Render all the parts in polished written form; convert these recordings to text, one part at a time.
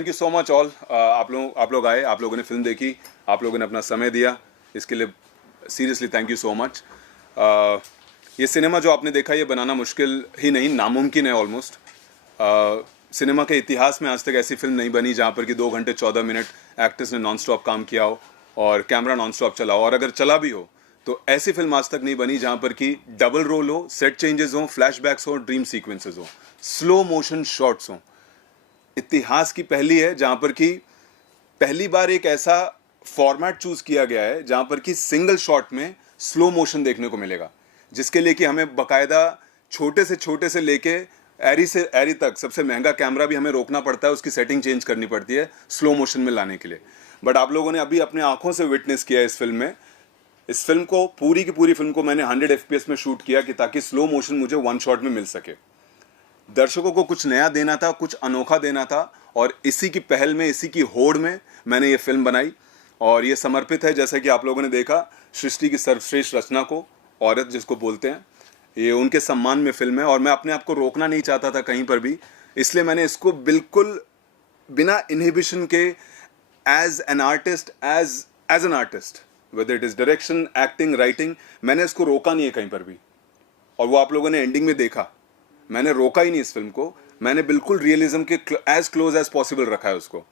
Thank you so much all. आप लोग आए, आप लोगों ने फिल्म देखी, आप लोगों ने अपना समय दिया, इसके लिए seriously thank you so much. ये सिनेमा जो आपने देखा ये बनाना मुश्किल ही नहीं, नामुमकिन है ऑलमोस्ट। सिनेमा के इतिहास में आज तक ऐसी फिल्म नहीं बनी जहाँ पर कि 2 घंटे 14 मिनट एक्टर्स ने नॉन स्टॉप काम किया हो और कैमरा नॉन स्टॉप चला हो, और अगर चला भी हो तो ऐसी फिल्म आज तक नहीं बनी जहाँ पर कि डबल रोल हो, सेट चेंजेस हो, फ्लैशबैक्स हो, ड्रीम सीक्वेंसेस हो, स्लो मोशन शॉट्स हो। इतिहास की पहली है जहाँ पर कि पहली बार एक ऐसा फॉर्मेट चूज किया गया है जहाँ पर कि सिंगल शॉट में स्लो मोशन देखने को मिलेगा, जिसके लिए कि हमें बकायदा छोटे से लेके एरी से एरी तक सबसे महंगा कैमरा भी हमें रोकना पड़ता है, उसकी सेटिंग चेंज करनी पड़ती है स्लो मोशन में लाने के लिए। बट आप लोगों ने अभी अपने आंखों से विटनेस किया इस फिल्म में। इस फिल्म को पूरी की पूरी फिल्म को मैंने 100 FPS में शूट किया कि ताकि स्लो मोशन मुझे वन शॉट में मिल सके। दर्शकों को कुछ नया देना था, कुछ अनोखा देना था, और इसी की पहल में, इसी की होड़ में मैंने ये फिल्म बनाई। और ये समर्पित है, जैसा कि आप लोगों ने देखा, सृष्टि की सर्वश्रेष्ठ रचना को, औरत जिसको बोलते हैं, ये उनके सम्मान में फिल्म है। और मैं अपने आप को रोकना नहीं चाहता था कहीं पर भी, इसलिए मैंने इसको बिल्कुल बिना इनहिबिशन के as an artist, as an artist, whether it is direction, acting, writing, मैंने इसको रोका नहीं है कहीं पर भी। और वो आप लोगों ने एंडिंग में देखा, मैंने रोका ही नहीं इस फिल्म को, मैंने बिल्कुल रियलिज्म के एज क्लोज एज पॉसिबल रखा है उसको।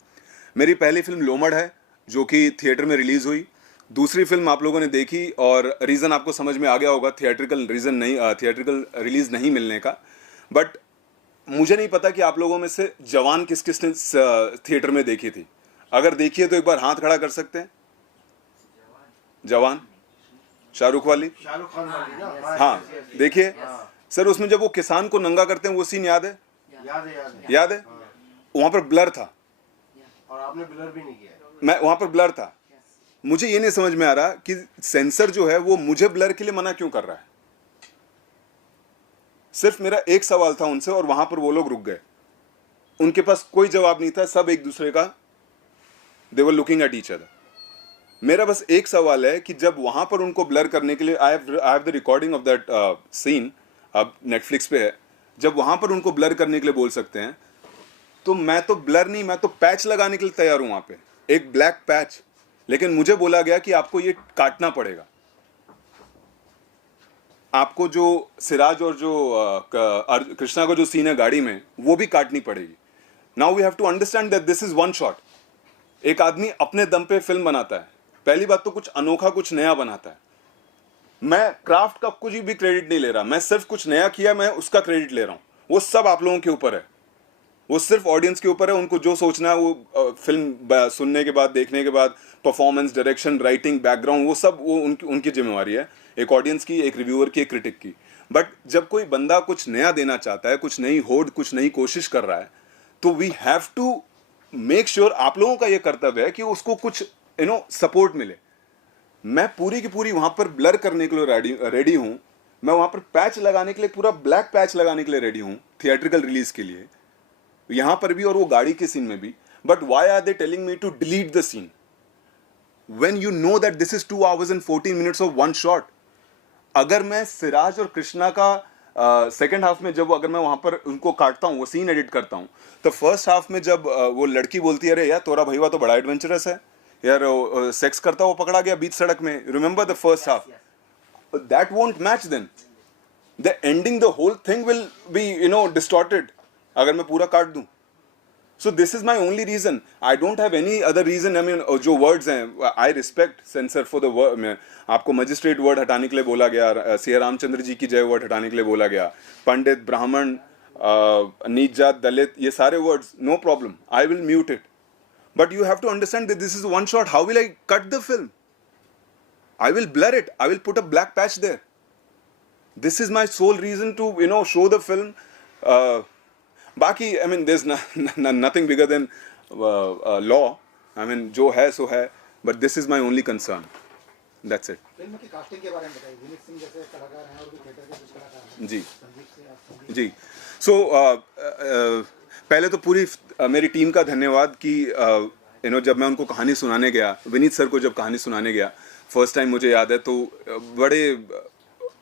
मेरी पहली फिल्म लोमड़ है जो कि थिएटर में रिलीज हुई। दूसरी फिल्म आप लोगों ने देखी और रीज़न आपको समझ में आ गया होगा, थिएट्रिकल रीज़न नहीं, थिएट्रिकल रिलीज नहीं मिलने का। बट मुझे नहीं पता कि आप लोगों में से जवान किस किस ने थिएटर में देखी थी। अगर देखिए तो एक बार हाथ खड़ा कर सकते हैं। जवान शाहरुख वाली, शाहरुख खान वाली ना? हाँ देखिए सर, उसमें जब वो किसान को नंगा करते हैं वो सीन याद है? याद है? वहां पर ब्लर था और आपने ब्लर भी नहीं किया। मैं वहां पर ब्लर था। मुझे ये नहीं समझ में आ रहा कि सेंसर जो है वो मुझे ब्लर के लिए मना क्यों कर रहा है। सिर्फ मेरा एक सवाल था उनसे और वहां पर वो लोग रुक गए। उनके पास कोई जवाब नहीं था, सब एक दूसरे का, they were looking at each other. मेरा बस एक सवाल है कि जब वहां पर उनको ब्लर करने के लिए, I have the recording of that scene, अब नेटफ्लिक्स पे है, जब वहां पर उनको ब्लर करने के लिए बोल सकते हैं, तो मैं तो ब्लर नहीं, मैं तो पैच लगाने के लिए तैयार हूं वहां पे, एक ब्लैक पैच। लेकिन मुझे बोला गया कि आपको ये काटना पड़ेगा, आपको जो सिराज और जो कृष्णा का जो सीन है गाड़ी में, वो भी काटनी पड़ेगी। Now we have to understand that this is one shot. एक आदमी अपने दम पे फिल्म बनाता है, पहली बात तो कुछ अनोखा, कुछ नया बनाता है। मैं क्राफ्ट का कुछ भी क्रेडिट नहीं ले रहा, मैं सिर्फ कुछ नया किया, मैं उसका क्रेडिट ले रहा हूं। वो सब आप लोगों के ऊपर है, वो सिर्फ ऑडियंस के ऊपर है। उनको जो सोचना है वो फिल्म सुनने के बाद, देखने के बाद, परफॉर्मेंस, डायरेक्शन, राइटिंग, बैकग्राउंड, वो सब वो उनकी जिम्मेवारी है, एक ऑडियंस की, एक रिव्यूअर की, एक क्रिटिक की। बट जब कोई बंदा कुछ नया देना चाहता है, कुछ नई होड़, कुछ नई कोशिश कर रहा है, तो we have to make sure, आप लोगों का ये कर्तव्य है कि उसको कुछ सपोर्ट मिले। मैं पूरी की पूरी वहां पर ब्लर करने के लिए रेडी हूं, मैं वहां पर पैच लगाने के लिए, पूरा ब्लैक पैच लगाने के लिए रेडी हूं थिएट्रिकल रिलीज के लिए, यहां पर भी और वो गाड़ी के सीन में भी। But why are they telling me to delete the scene when you know that this is 2 hours and 14 minutes of one shot. अगर मैं सिराज और कृष्णा का सेकेंड हाफ में जब अगर मैं वहां पर उनको काटता हूं, वो सीन एडिट करता हूं, तो फर्स्ट हाफ में जब वो लड़की बोलती है, अरे यार तोरा भैया तो बड़ा एडवेंचरस है यार, सेक्स करता हुआ पकड़ा गया बीच सड़क में, remember the first half, that won't match. Then the ending, the whole thing will be distorted अगर मैं पूरा काट दूं। So this is my only reason, I don't have any other reason. I mean जो वर्ड्स हैं, I respect censor for the word. आपको magistrate word हटाने के लिए बोला गया, सिया रामचंद्र जी की जय वर्ड हटाने के लिए बोला गया, पंडित, ब्राह्मण, नीच जात, दलित, ये सारे words, no problem, I will mute it. But you have to understand that this is one shot. How will I cut the film? I will blur it. I will put a black patch there. This is my sole reason to, show the film. Baki, I mean, there's nothing bigger than law. I mean, जो है सो है. But this is my only concern. That's it. Film की casting के बारे में बताइए। विनीत सिंह जैसे कलाकार हैं और भी थिएटर के कुछ कलाकार हैं। जी संदीप जी। सो पहले तो पूरी मेरी टीम का धन्यवाद कि जब मैं उनको कहानी सुनाने गया, विनीत सर को जब कहानी सुनाने गया फर्स्ट टाइम, मुझे याद है, तो बड़े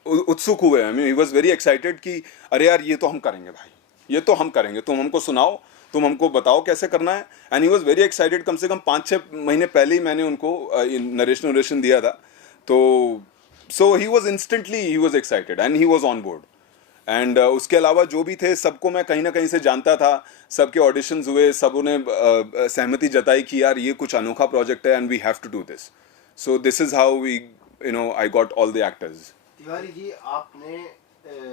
उत्सुक हुए। I mean he was very excited कि अरे यार ये तो हम करेंगे भाई, ये तो हम करेंगे, तुम हमको सुनाओ, तुम हमको बताओ कैसे करना है. And he was very excited. कम से कम 5-6 महीने पहले ही मैंने उनको नरेशन दिया था. तो so he was instantly he was excited and he was on board. And उसके अलावा जो भी थे सबको मैं कहीं ना कहीं से जानता था. सबके ऑडिशंस हुए, सबों ने सहमति जताई कि यार ये कुछ अनोखा प्रोजेक्ट है and we have to do this. So this is how we I got all the actors. Tiwari ji, आपने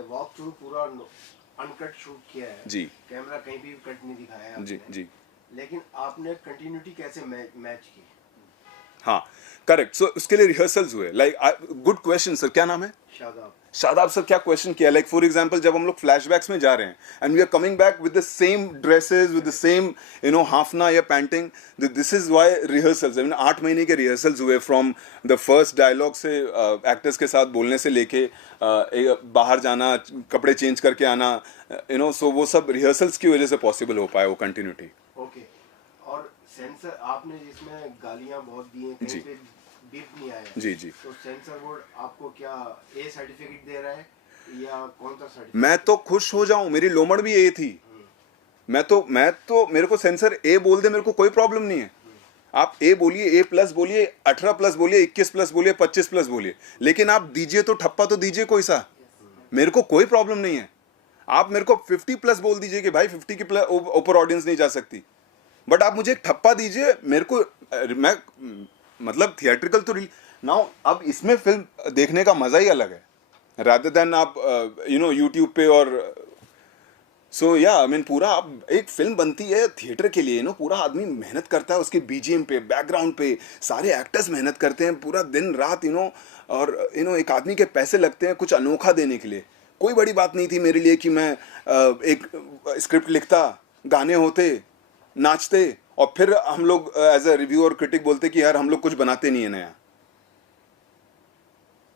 वॉक थ्रू पूरा अनकट शूट किया है जी. कैमरा कहीं भी कट नहीं दिखाया है जी आपने। जी. लेकिन आपने कंटिन्यूटी कैसे मैच की? हाँ, करेक्ट. सो उसके लिए रिहर्सल्स हुए. Like good question sir. क्या नाम है? शादाब सर. क्या क्वेश्चन किया? लाइक फॉर एग्जांपल जब हम लोग फ्लैशबैक्स में जा रहे हैं and we are coming back with the same dresses, with the same हाफना या painting. This is why rehearsals. I mean 8 महीने के रिहर्सल्स हुए फ्रॉम द फर्स्ट डायलॉग से एक्टर्स के साथ बोलने से लेके बाहर जाना, कपड़े चेंज करके आना. सो वो सब रिहर्सल्स की वजह से पॉसिबल हो पाया वो कंटिन्यूटी. ओके. और सेंसर आपने जिसमें गालियां बहुत दी हैं, जी. कहीं पे बीप नहीं आया. जी जी. तो सेंसर बोर्ड आपको क्या ए सर्टिफिकेट दे रहा है या कौन सा सर्टिफिकेट? मैं तो खुश हो जाऊं. मेरी लोमड़ भी ए थी. मैं तो मेरे को सेंसर ए बोल दे, मेरे को कोई प्रॉब्लम नहीं है. आप ए बोलिए, A+ बोलिए, 18+ बोलिए, 21+ बोलिए, 25+ बोलिए, लेकिन आप दीजिए तो ठप्पा तो दीजिए कोई सा. मेरे को कोई प्रॉब्लम नहीं है. आप मेरे को 50+ बोल दीजिए कि भाई 50 के ऊपर ऑडियंस नहीं जा सकती, बट आप मुझे एक ठप्पा दीजिए. मेरे को मैं मतलब थिएट्रिकल तो नाउ अब इसमें फिल्म देखने का मजा ही अलग है रादर देन आप यूट्यूब पे. और सो या आई मीन पूरा अब एक फिल्म बनती है थिएटर के लिए, पूरा आदमी मेहनत करता है उसके बीजीएम पे, बैकग्राउंड पे. सारे एक्टर्स मेहनत करते हैं पूरा दिन रात. और एक आदमी के पैसे लगते हैं कुछ अनोखा देने के लिए. कोई बड़ी बात नहीं थी मेरे लिए कि मैं एक स्क्रिप्ट लिखता, गाने होते, नाचते, और फिर हम लोग एज अ रिव्यू और क्रिटिक बोलते कि यार हम लोग कुछ बनाते नहीं है नया.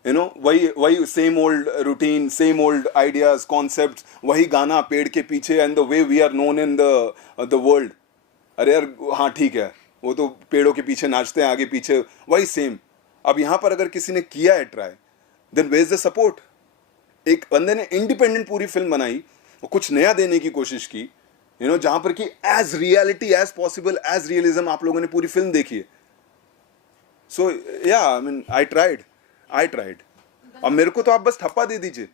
वही same old routine, same old ideas, concept, वही गाना पेड़ के पीछे and the way we are known in the world. अरे यार हाँ ठीक है, वो तो पेड़ों के पीछे नाचते हैं आगे पीछे, वही सेम. अब यहाँ पर अगर किसी ने किया है try, then where is the support. एक बंदे ने इंडिपेंडेंट पूरी फिल्म बनाई और कुछ नया देने की कोशिश की, जहां पर कि as reality as possible, as realism आप लोगों ने पूरी फिल्म देखी है. सो या आई मीन आई ट्राइड. अब मेरे को तो आप बस ठप्पा दे दीजिए,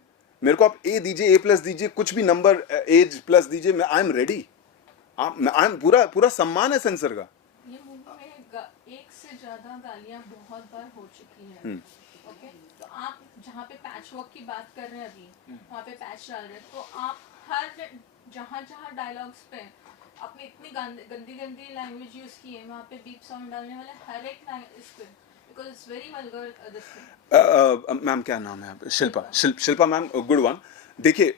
मेरे को आप ए दीजिए, A+ दीजिए, कुछ भी नंबर एज प्लस दीजिए, मैं I am ready. I am पूरा सम्मान है सेंसर का. ये मूवी में एक से ज्यादा गालियां बहुत बार हो चुकी हैं. ओके, तो आप जहाँ पे पैच वर्क की बात कर रहे हैं अभी, वहाँ पे पैच डाल रहे हैं, तो आप हर जहाँ डायलॉग्स पे आपने इतनी गंदी लैंग्वेज यूज की है, वहाँ पे बीप साउंड डालने वाले हर एक इस पे, because it's very vulgar this thing. Ma'am क्या नाम है आप? Shilpa ma'am, good one. देखिए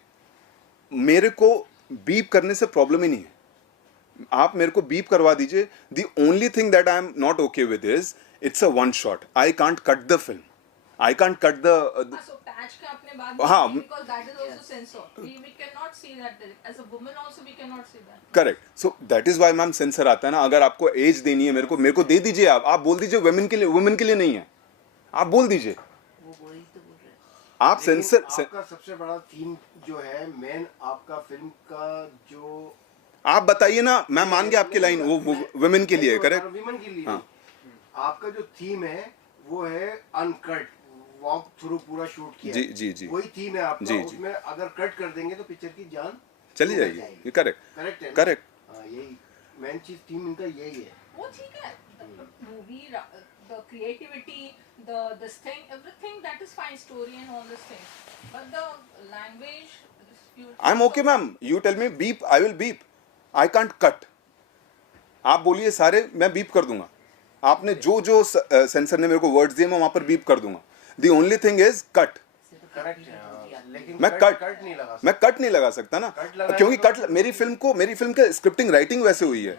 मेरे को बीप करने से प्रॉब्लम ही नहीं है. आप मेरे को बीप करवा दीजिए. The only thing that I am not okay with is it's a one shot. I can't cut the film. I can't cut the So patch का आपने बात हाँ, की, because that is also censored. We cannot see that. As a woman also we cannot see that. Correct. So that is why ma'am censor आता है ना. अगर आपको एज देनी है मेरे को दे दीजिए. आप बोल दीजिए वुमेन के लिए नहीं है, आप बोल दीजिए. आप लेकिन सेंसर आपका सबसे बड़ा थीम जो है, मेन आपका फिल्म का जो, आप बताइए ना. मैं मान गया आपकी लाइन, वो वुमेन के लिए. करेक्ट. विमेन के लिए. हाँ. आपका जो थीम है वो है अनकट, वॉक थ्रू पूरा शूट किया. जी. वही थीम है आपका. जी. उसमें अगर कट कर देंगे तो पिक्चर की जान चली जाएगी. करेक्ट. करेक्ट है ना? करेक्ट. हाँ, यही मेन चीज थीम इनका यही है. वो ठीक है. Movie, the creativity, this thing, everything that is fine, story and all this thing. But the language. I'm okay, ma'am. You tell me beep, I will beep. I can't cut. आप बोलिए सारे, मैं बीप कर दूंगा. आपने जो sensor ने मेरे को वर्ड्स दिए मैं वहां पर बीप कर दूंगा. The only thing is cut. Correct है. लेकिन मैं कट कट नहीं लगा सकता. नहीं लगा सकता ना, कट लगाएंगे क्योंकि तो- कट मेरी फिल्म का स्क्रिप्टिंग राइटिंग वैसे हुई है.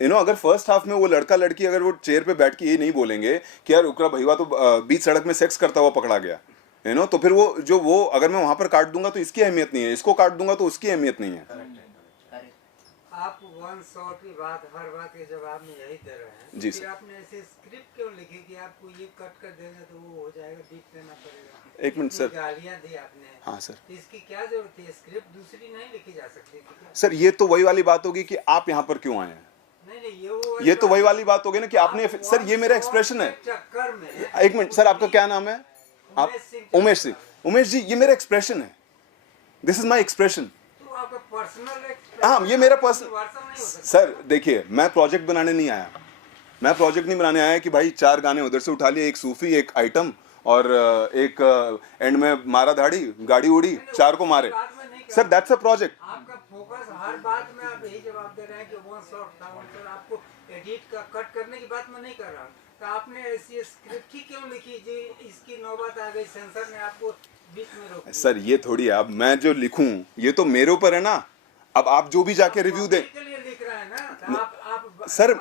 अगर फर्स्ट हाफ में वो लड़का लड़की अगर वो चेयर पे बैठ के ये नहीं बोलेंगे कि यार उकरा भैया तो बीच सड़क में सेक्स करता हुआ पकड़ा गया, तो फिर वो अगर मैं वहां पर काट दूंगा तो इसकी अहमियत नहीं है, इसको काट दूंगा तो उसकी अहमियत नहीं है. आप वन शॉट की बात हर बात के जवाब में यही दे रहे हैं, जी फिर सर। आपने ऐसे स्क्रिप्ट क्यों लिखी कि आपको ये कट कर देंगे तो वो हो जाएगा, बीट देना पड़ेगा? एक मिनट सर। गालियाँ दी आपने। हाँ सर। तो इसकी क्या जरूरत है? स्क्रिप्ट दूसरी नहीं लिखी जा सकती थी क्या? सर ये तो वही वाली बात होगी कि आप यहाँ पर क्यों आए हैं। नहीं ये तो वही वाली बात होगी ना कि आपने, सर ये मेरा एक्सप्रेशन है। चक्कर में एक मिनट सर, आपका क्या नाम है? आप उमेश सिंह। उमेश जी, ये मेरा एक्सप्रेशन है, दिस इज माई एक्सप्रेशन। तो आपका पर्सनल हाँ, ये मेरा पर्सनल। नहीं हो सकता। सर देखिए, मैं प्रोजेक्ट बनाने नहीं आया, मैं प्रोजेक्ट नहीं बनाने आया कि भाई 4 गाने उधर से उठा लिए, एक सूफी, एक आइटम और एक एंड में मारा धाड़ी, गाड़ी उड़ी, 4 को मारे। Sir that's a project. आपका फोकस हर बात में आप यही जवाब दे रहे हैं कि वन शॉट था, वन शॉट। आपको एडिट का कट करने की बात मैं नहीं कर रहा हूँ। तो आपने ऐसी स्क्रिप्ट ही क्यों लिखी जी? इसकी नौबत आ गई, सेंसर ने आपको बीच में रोक दिया। सर ये थोड़ी है, अब मैं जो लिखूं ये तो मेरे ऊपर है ना। अब आप जो भी जाके रिव्यू दें। के लिए लिख रहे हैं ना, तो आप सर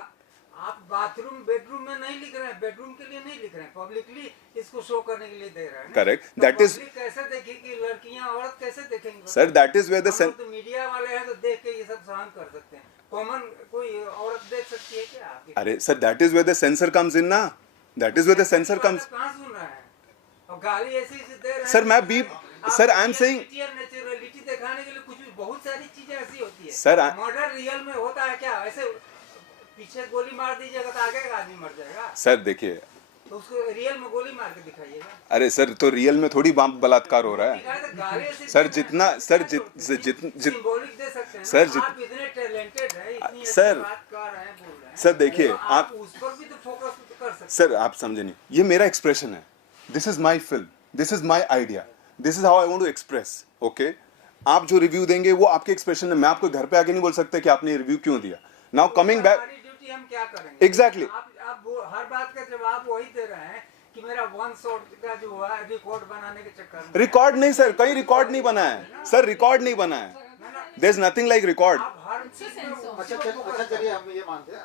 आप बाथरूम बेडरूम में नहीं लिख रहे हैं, बेडरूम के लिए नहीं लिख रहे हैं, पब्लिकली इसको शो करने के लिए दे रहे हैं। Correct. तो That is- public कैसे देखेगी? लड़कियां, औरत कैसे देखेंगे? Sir that is where the हम लोग तो मीडिया वाले हैं, तो देख के ये सब सहन कर सकते हैं। कॉमन कोई औरत देख सकती है क्या आपकी? अरे sir that is where the censor comes in ना, that is where the censor comes. कहाँ सुन रहे हैं? और गाली ऐसी ऐसी दे रहे हैं। सर मैं भी, sir I am saying, naturality दिखाने के लिए कुछ भी, बहुत सारी चीजें ऐसी होती है। सर मर्डर रियल में होता है क्या? ऐसे पीछे गोली मार दीजिएगा तो आगे का आदमी मर जाएगा, सर देखिए, तो उसको रियल में गोली मार के दिखाइएगा। अरे सर तो रियल में थोड़ी बलात्कार हो रहा है। दिखाए तो गाली ऐसी सर दे रहे जितना, हैं। सर क्या जित जित जित सिंबॉलिक दे सकते हैं सर ना? आप इतने टैलेंटेड हैं, इतनी अच्छी सर, बात कर रहे हैं, बोल रहे हैं। सर देखिए, तो आप उस पर भी तो फोकस कर सकते हैं। सर आप समझे नहीं, ये मेरा एक्सप्रेशन है, this is my film, this is my idea, this is how I want to express. Okay, आप जो रिव्यू देंगे वो आपके एक्सप्रेशन है, मैं आपको घर पे आके नहीं बोल सकता कि आपने रिव्यू क्यों दिया। नाउ कमिंग बैक, हमारी ड्यूटी हम क्या करेंगे? Exactly. आप हर बात का जवाब वही दे रहे हैं कि मेरा वन शॉट का जो हुआ है रिकॉर्ड बनाने के चक्कर में। रिकॉर्ड नहीं सर, कहीं रिकॉर्ड नहीं बना है सर, रिकॉर्ड नहीं बना है, there is nothing like record. आप हर चीज में अच्छा चलिए, हम ये मानते हैं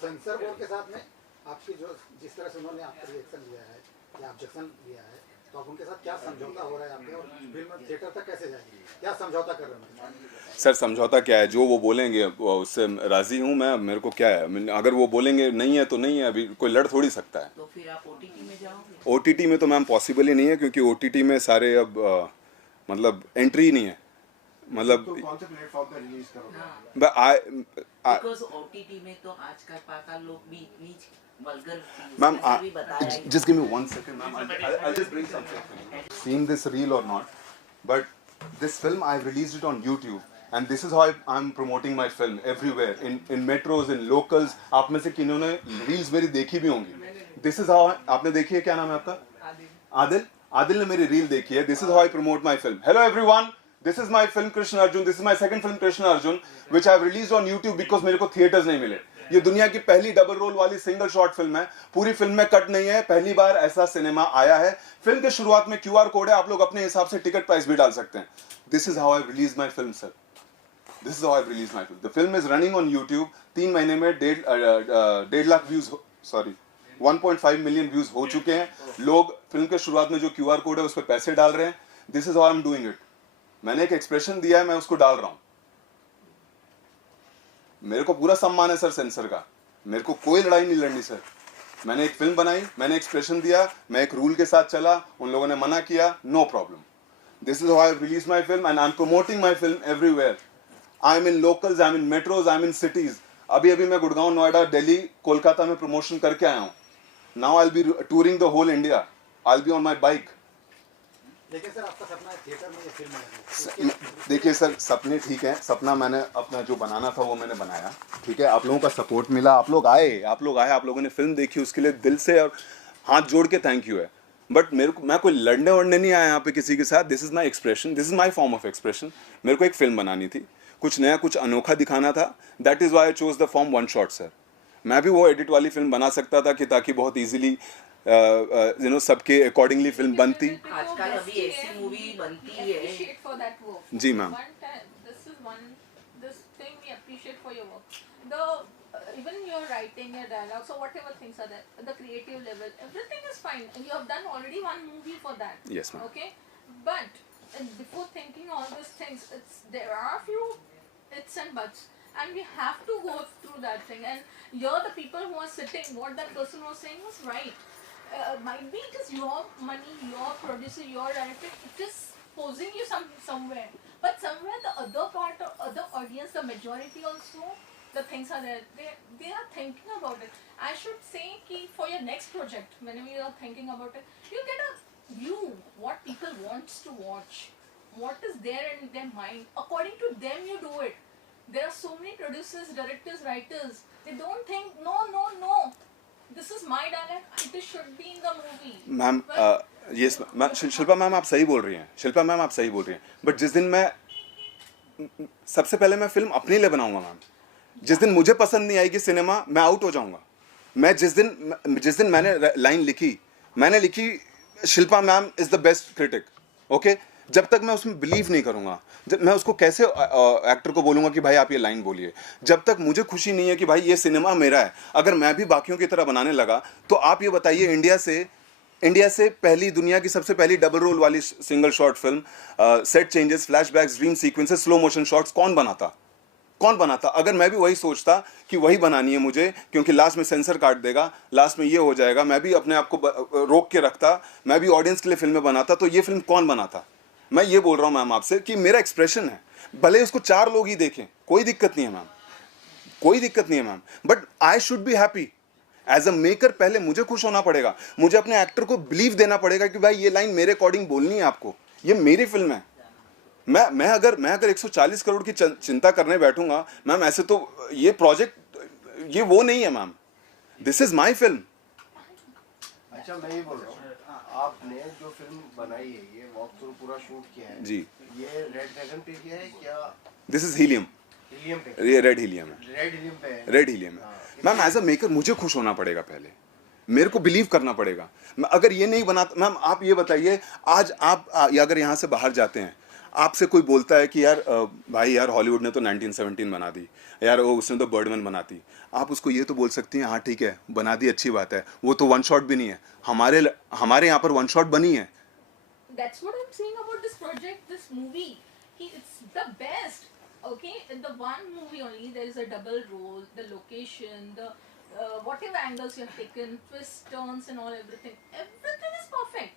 सेंसर बोर्ड के साथ में आपकी जो जिस तरह से उन्होंने आपका रिएक्शन लिया है या ऑब्जेक्शन लिया है, तो आप उनके साथ क्या समझौता हो रहा है आपके, और फिल्म थिएटर तक कैसे जाएगी, क्या समझौता कर रहे हैं? सर समझौता क्या है, जो वो बोलेंगे उससे राजी हूँ मैं, मेरे को क्या है, अगर वो बोलेंगे नहीं है तो नहीं है, अभी कोई लड़ थोड़ी सकता है। तो फिर आप ओटीटी में जाओगे? ओटीटी में तो मैम पॉसिबल ही नहीं है, क्योंकि ओटीटी में सारे अब मतलब एंट्री ही नहीं है, मतलब तो कौन से प्लेटफॉर्म पे रिलीज करोगे? बिकॉज ओटीटी में तो आज का पाका लोग भी इतनी वल्गर मैम भी बताया ही। just give me 1 second ma'am, I'll just bring something. Seen this reel or not, but this film I've released it on YouTube and this is how I'm promoting my film everywhere in metros, in locals. आप में से किन्होंने reels मेरी देखी भी होंगी? This is how आपने देखी है, क्या नाम है आपका? आदिल। आदिल ने मेरी रील देखी है। This is how I promote my film. Hello everyone, this is my film Krishna Arjun. This is my second film Krishna Arjun, which I've released on YouTube because मेरे को थिएटर्स नहीं मिले। ये दुनिया की पहली डबल रोल वाली single short film है, पूरी फिल्म में कट नहीं है, पहली बार ऐसा सिनेमा आया है। फिल्म के शुरुआत में QR कोड है, आप लोग अपने हिसाब से टिकट प्राइस भी डाल सकते हैं। This is how I released my film, sir. This is how I released my film. The film is running on YouTube. 3 महीने में 1.5 lakh views, sorry 1.5 million views हो चुके हैं। लोग फिल्म के शुरुआत में जो QR कोड है उस पर पैसे डाल रहे हैं। This is how I'm doing it. मैंने एक एक्सप्रेशन दिया है, मैं उसको डाल रहा हूं। मेरे को पूरा सम्मान है सर सेंसर का, मेरे को कोई लड़ाई नहीं लड़नी सर। मैंने एक फिल्म बनाई, मैंने एक्सप्रेशन दिया, मैं एक रूल के साथ चला, उन लोगों ने मना किया, no problem. This is how I release my film and I am promoting my film everywhere. I am in locals, I am in metros, I am in cities. अभी अभी मैं गुड़गांव, नोएडा, दिल्ली, कोलकाता में प्रमोशन करके आया हूँ। Now I will be touring the whole India, I will be on my bike. लेकिन sir आपका सपना है थिएटर में ये फिल्म बनानी। देखिए सर, सपने ठीक है, सपना मैंने अपना जो बनाना था वो मैंने बनाया, ठीक है। आप लोगों का सपोर्ट मिला, आप लोग आए, आप लोगों ने फिल्म देखी, उसके लिए दिल से और हाथ जोड़ के थैंक यू है। बट मैं कोई लड़ने वड़ने नहीं आया यहाँ पे किसी के साथ। This is my expression, this is my form of expression. मेरे को एक फिल्म बनानी थी, कुछ नया, कुछ अनोखा दिखाना था। That is why I chose the form one shot sir. मैं भी वो एडिट वाली फिल्म बना सकता था कि ताकि बहुत ईजिली सबके अकॉर्डिंगली फिल्म बनती। आजकल अभी ऐसी मूवी बनती है। Appreciate for that work. जी ma'am. This thing we appreciate for your work. Even your writing, your dialogue, so whatever things are there, the creative level, everything is fine. And you have done already one movie for that. Yes, ma'am. Okay, but before thinking all these things, there are a few its and buts. and we have to go through that thing. And you're the people who are sitting, what that person was saying was right. Might be it is your money, your producer, your director, it is posing you somewhere, but somewhere the other part or other audience, the majority also, the things are there. They are thinking about it. I should say कि for your next project, whenever you are thinking about it, you get a view what people wants to watch, what is there in their mind. According to them, you do it. There are so many producers, directors, writers. They don't think no. This is my dialect. It should be in the movie. Ma'am yes ma'am, Shilpa ma'am आप सही बोल रही हैं, Shilpa ma'am आप सही बोल रही हैं, बट जिस दिन मैं सबसे पहले मैं फिल्म अपने लिए बनाऊंगा मैम, जिस दिन मुझे पसंद नहीं आएगी सिनेमा, मैं आउट हो जाऊंगा. मैं जिस दिन मैंने लाइन लिखी, मैंने लिखी Shilpa ma'am is the best critic, okay. जब तक मैं उसमें बिलीव नहीं करूंगा, जब मैं उसको कैसे एक्टर को बोलूंगा कि भाई आप ये लाइन बोलिए, जब तक मुझे खुशी नहीं है कि भाई ये सिनेमा मेरा है. अगर मैं भी बाकियों की तरह बनाने लगा, तो आप ये बताइए इंडिया से पहली, दुनिया की सबसे पहली डबल रोल वाली single short film, set changes, flashbacks, dream sequences, slow motion shots कौन बनाता. अगर मैं भी वही सोचता कि वही बनानी है मुझे, क्योंकि लास्ट में सेंसर काट देगा, लास्ट में ये हो जाएगा, मैं भी अपने आप को रोक के रखता, मैं भी ऑडियंस के लिए फिल्में बनाता, तो ये फिल्म कौन बनाता. मैं ये बोल रहा हूँ मैम आपसे कि मेरा एक्सप्रेशन है, भले इसको 4 लोग ही देखें, कोई दिक्कत नहीं है मैम, कोई दिक्कत नहीं है ma'am, but I should be happy as a maker. पहले मुझे खुश होना पड़ेगा, मुझे अपने एक्टर को बिलीव देना पड़ेगा कि भाई ये लाइन मेरे अकॉर्डिंग बोलनी है आपको, ये मेरी फिल्म है. मैं अगर 140 करोड़ की चिंता करने बैठूंगा मैम, ऐसे तो ये प्रोजेक्ट ये वो नहीं है ma'am, this is my film. अच्छा मैं ये बोल रहा हूँ, आपने जो फिल्म बनाई है, ये वॉक थ्रू पूरा शूट किया है जी, ये रेड ड्रैगन पे किया है क्या? दिस इज हीलियम, हीलियम पे? ये रेड हीलियम है, रेड हीलियम पे है. रेड हीलियम है मैम. एज अ मेकर मुझे खुश होना पड़ेगा, पहले मेरे को बिलीव करना पड़ेगा. मैं अगर ये नहीं बनाता मैम, आप ये बताइए, आज आप अगर यहाँ से बाहर जाते हैं, आपसे कोई बोलता है कि यार भाई यार हॉलीवुड ने तो 1917 बना दी यार, वो उसने तो बर्डमैन बनाती, आप उसको ये तो बोल सकती हैं हाँ ठीक है बना दी, अच्छी बात है, वो तो वन शॉट भी नहीं है. हमारे यहाँ पर वन शॉट बनी है. That's what I'm saying about this project, this movie. It's the best. Okay, in the one movie only there is a double role, the location, the whatever angles you have taken, twists, turns, and all everything is perfect.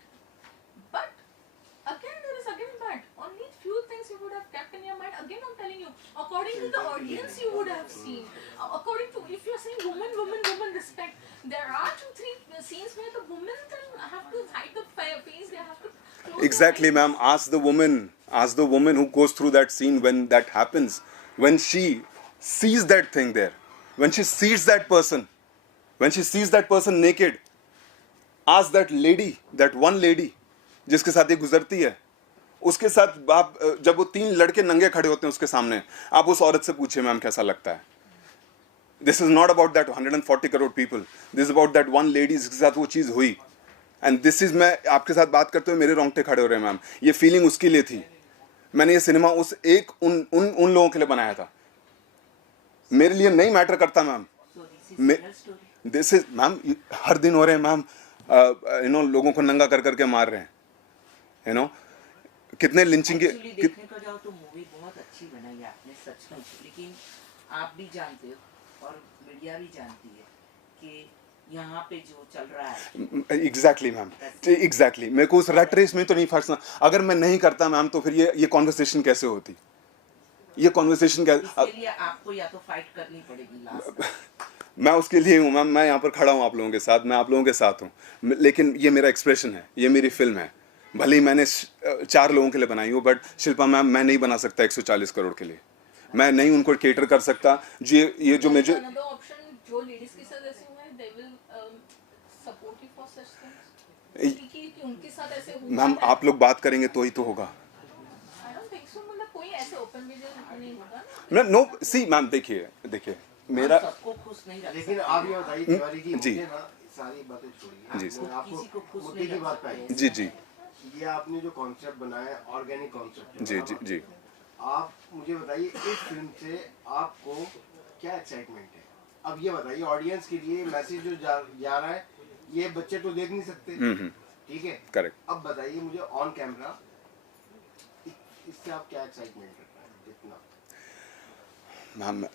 But again, there is but only few things you would have kept in your mind. Again, I'm telling you, according to the audience, you would have seen. According to, if you're saying woman respect, there are 2-3 scenes where the women have to hide the face. They have to. Exactly, ma'am. Ask the woman who goes through that scene when that happens, when she sees that thing there, when she sees that person naked. Ask that lady, that one lady, जिसके साथ ये गुजरती है, उसके साथ आप जब वो 3 लड़के नंगे खड़े होते हैं उसके सामने, आप उस औरत से पूछिए मैम कैसा लगता है. This is not about that 140 crore people. This is about that one lady जिसके साथ वो चीज़ हुई. And this is, मैं आपके साथ बात करते हुए मेरे रोंगटे खड़े हो रहे हैं मैम. ये फीलिंग उसके लिए थी. मैंने ये सिनेमा उन लोगों के लिए बनाया था. मेरे लिए नहीं मैटर करता मैम. दिस इज मैम, हर दिन हो रहे हैं मैम, लोगों को नंगा कर करके मार रहे हैं, कितने लिंचिंग के. देखने को जाओ तो मूवी बहुत अच्छी बनाई है आपने सचमुच, लेकिन आप भी जानते हो और मीडिया भी जानती है कि यहाँ पे जो चल रहा है. Exactly ma'am, exactly. मेरे को उस रैट रेस में तो नहीं फंसना. अगर मैं नहीं करता मैम तो फिर ये कॉन्वर्सेशन कैसे होती, ये कॉन्वर्सेशन इसके लिए आपको या तो फाइट करनी पड़ेगी लास्ट. मैं उसके लिए हूँ मैम, मैं यहाँ पर खड़ा हूँ आप लोगों के साथ, मैं आप लोगों के साथ हूँ, लेकिन ये मेरा एक्सप्रेशन है, ये मेरी फिल्म है. भले ही मैंने 4 लोगों के लिए बनाई हो, बट शिल्पा मैम मैं नहीं बना सकता 140 करोड़ के लिए. मैं नहीं उनको केटर कर सकता. ये जो मुझे जो लेडीज के साथ ऐसे हुआ है, they will support you for such things. कि उनके साथ ऐसे हुआ मैम है. आप लोग बात करेंगे तो ही तो होगा. I don't think so, मतलब कोई ऐसे ओपन वीडियो नहीं होगा. मैम नो, सी मैम देखिए मेरा, सबको खुश नहीं रख लेकिन आप ये बताइए तिवारी जी, जी. मुझे ना सारी बातें छोड़िए, जी, सर. आपको किसी को खुश मुद्दे नहीं की रख बात पे आइए. जी जी ये आपने जो कॉन्सेप्ट बनाया है, ऑर्गेनिक कॉन्सेप्ट, जी जी जी. आप मुझे बताइए इस फिल्म से आपको क्या एक्साइटमेंट है? अब ये बताइए ऑडियंस के लिए मैसेज जो जा रहा है, ये बच्चे तो देख नहीं सकते, ठीक है, करेक्ट. अब बताइए मुझे ऑन कैमरा इससे आप क्या एक्साइटमेंट करते हैं? जितना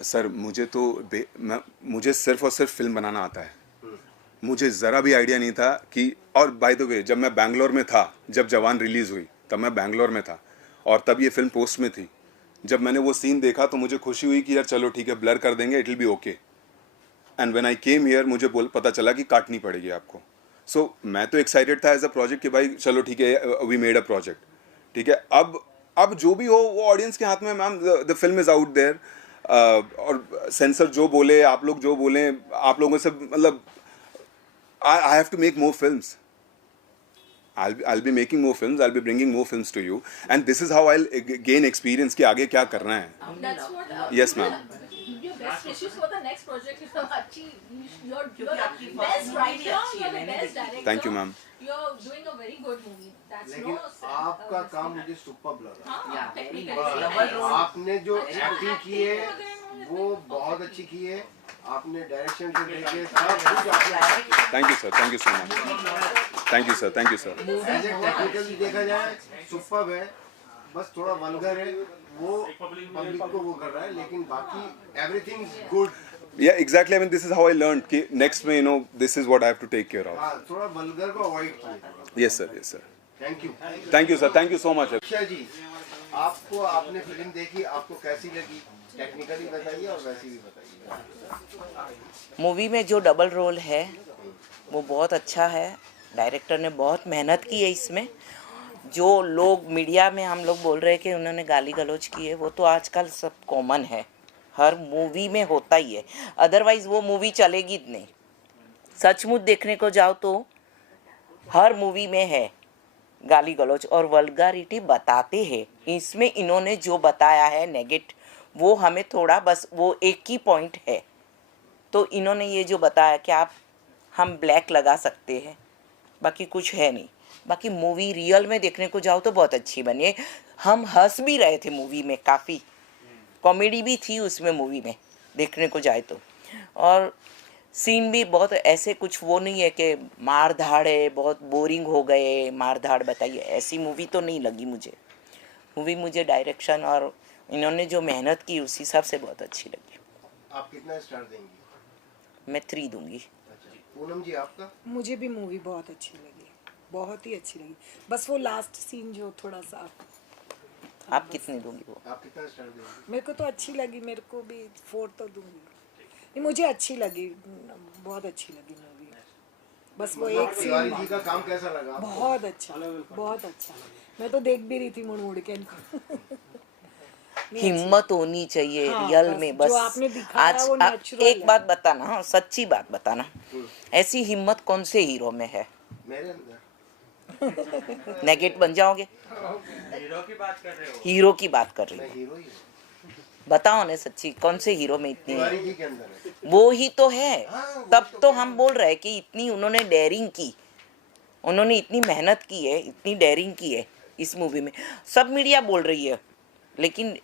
सर मुझे सिर्फ और सिर्फ फिल्म बनाना आता है। मुझे ज़रा भी आइडिया नहीं था कि, और बाय द वे जब मैं बैंगलोर में था, जब जवान रिलीज़ हुई तब मैं बैंगलोर में था और तब ये फिल्म पोस्ट में थी। जब मैंने वो सीन देखा तो मुझे खुशी हुई कि यार चलो ठीक है, ब्लर कर देंगे, it will be okay. And when I came here मुझे पता चला कि काटनी पड़ेगी आपको। सो मैं तो एक्साइटेड था एज अ प्रोजेक्ट कि भाई चलो ठीक है, वी मेड अ प्रोजेक्ट, ठीक है। अब जो भी हो वो ऑडियंस के हाथ में, ma'am the film is out there. और सेंसर जो बोले, आप लोग जो बोले, आप लोगों से मतलब I have to make more films. I'll be making more films. I'll be bringing more films to you, and this is how I'll gain experience कि आगे क्या करना है. That's what. Yes, ma'am. Your best wishes for the next project. You're आपकी best right now. अच्छी है, You're the मैंने best director. Thank you, ma'am. You're doing a very good movie. That's लेकिन no. आपका काम मुझे सुपर लगा। हाँ, Yeah, very technically. good. Double role. आपने जो एक्टिंग की है वो बहुत अच्छी की है। आपने डायरेक्शन से लेके सब कुछ आपने Thank you, sir. Thank you so much. Thank you, sir. Thank you, sir. As a technically देखा जाए सुपर है, बस थोड़ा वल्गर है, वो पब्लिक को वो कर रहा है, लेकिन बाकी everything is good. Yeah, exactly. I mean, this is how I learned कि next में this is what I have to take care of. हाँ, थोड़ा वल्गर को अवॉइड कीजिए। Yes, sir. Yes, sir. Thank you. Thank you, sir. Thank you so much. अक्षा जी, आपको आपने film देखी, आपको कैसी लगी? टेक्निकली बताइए और वैसी भी बताइए। मूवी में जो डबल रोल है वो बहुत अच्छा है। डायरेक्टर ने बहुत मेहनत की है इसमें। जो लोग मीडिया में हम लोग बोल रहे हैं कि उन्होंने गाली गलौज की है, वो तो आजकल सब कॉमन है, हर मूवी में होता ही है, अदरवाइज़ वो मूवी चलेगी नहीं। सचमुच देखने को जाओ तो हर मूवी में है गाली गलौज और वल्गारिटी बताते हैं। इसमें इन्होंने जो बताया है नेगेटिव, वो हमें थोड़ा बस वो एक ही पॉइंट है। तो इन्होंने ये जो बताया कि हम ब्लैक लगा सकते हैं, बाकी कुछ है नहीं। बाकी मूवी रियल में देखने को जाओ तो बहुत अच्छी बनी है। हम हंस भी रहे थे मूवी में, काफ़ी कॉमेडी भी थी उसमें मूवी में देखने को जाए तो। और सीन भी बहुत ऐसे कुछ वो नहीं है कि मार धाड़ है, बहुत बोरिंग हो गए मार धाड़ बताइए, ऐसी मूवी तो नहीं लगी मुझे। मूवी मुझे डायरेक्शन और इन्होंने जो मेहनत की उस हिसाब से बहुत अच्छी लगी। आप कितना स्टार देंगी? मैं 3 दूंगी। अच्छा, पूनम जी आपका? मुझे भी मूवी बहुत अच्छी लगी, बहुत ही अच्छी लगी। बस वो लास्ट सीन जो थोड़ा सा। आप कितने दूंगी वो? आप कितना स्टार देंगी? मेरे को तो अच्छी लगी, मेरे को भी 4 तो दूंगी। नहीं, मुझे अच्छी लगी, बहुत अच्छी लगी मूवी। बस वो एक तिवारी सीन जी का काम कैसा लगा आपको? बहुत अच्छा, बहुत अच्छा। मैं तो देख भी रही थी मुड़ मुड़ के इनको। हिम्मत होनी चाहिए हाँ, रियल बस में। बस जो आपने दिखाया आज वो natural एक है। बात बताना, हाँ, सच्ची बात बताना, ऐसी हिम्मत कौन से हीरो में है? मेरे अंदर नेगेटिव बन जाओगे? हीरो की बात कर रहे हो? हीरो की बात कर रही मैं हूँ, हीरो ही हूँ। बताओ ना सच्ची, कौन से हीरो में इतनी तिवारी है? जी के अंदर है। वो ही तो है। हाँ, तब तो हम बोल रहे हैं कि इतनी उन्होंने डेयरिंग की, उन्होंने इतनी मेहनत की है, इतनी डेयरिंग की है इस मूवी में। सब मीडिया बोल रही है, लेकिन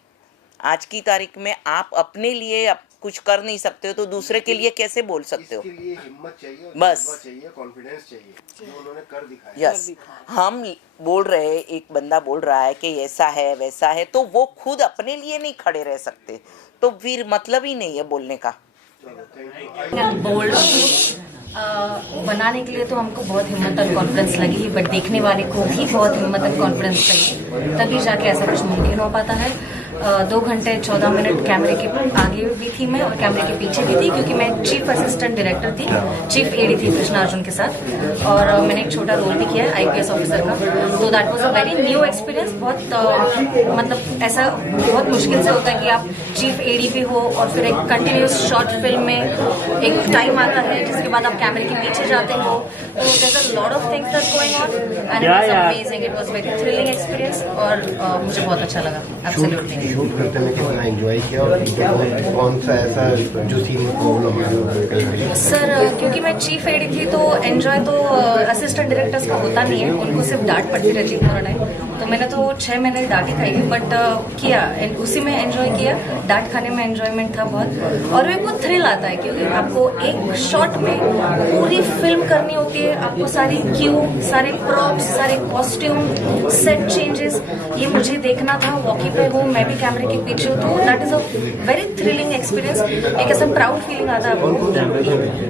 आज की तारीख में आप अपने लिए कुछ कर नहीं सकते हो तो दूसरे के लिए कैसे बोल सकते हो? इसके लिए हिम्मत चाहिए और बस। जज्बा चाहिए, कॉन्फिडेंस चाहिए, जो उन्होंने कर दिखाया। यस, हम बोल रहे हैं, एक बंदा बोल रहा है कि ऐसा है वैसा है, तो वो खुद अपने लिए नहीं खड़े रह सकते, तो फिर मतलब ही नहीं है बोलने का। चलो, थैंक यू। बोल्ड बनाने के लिए तो हमको बहुत हिम्मत और कॉन्फिडेंस लगी, बट देखने वाले को भी बहुत हिम्मत और कॉन्फिडेंस चाहिए, तभी जाके ऐसा कुछ मुमकिन हो पाता है। 2 घंटे 14 मिनट कैमरे के आगे भी थी मैं और कैमरे के पीछे भी थी, क्योंकि मैं चीफ असिस्टेंट डायरेक्टर थी, चीफ एडी थी कृष्णा अर्जुन के साथ, और मैंने एक छोटा रोल भी किया है IPS ऑफिसर का। तो that was a very new experience. बहुत मतलब ऐसा बहुत मुश्किल से होता है कि आप चीफ एडी भी हो और फिर एक कंटिन्यूस शॉर्ट फिल्म में एक टाइम आता है जिसके बाद आप कैमरे के पीछे जाते हो, तो there are lot of things that's going on and it was amazing. It was very thrilling experience और मुझे बहुत अच्छा लगा। एब्सोल्युटली शूट करते में कितना एंजॉय किया और कौन सा ऐसा जो सीन प्रॉब्लम है? सर, क्योंकि मैं चीफ एडी थी तो एंजॉय तो असिस्टेंट डायरेक्टर्स का होता नहीं है, उनको सिर्फ डांट पड़ती रहती है पूरा टाइम। तो मैंने तो 6 महीने डांट ही खाई, बट किया, उसी में एंजॉय किया। डांट खाने में एंजॉयमेंट था बहुत, और मेरे को थ्रिल आता है क्योंकि आपको एक शॉट में पूरी फिल्म करनी होती है आपको सारी क्यू, सारे प्रॉप्स, सारे कॉस्ट्यूम, सेट चेंजेस, ये मुझे देखना था। वॉकी पे हूँ, मैं भी कैमरे के पीछे हूँ, तो that is a very thrilling experience. एक ऐसा प्राउड फीलिंग आता है आपको।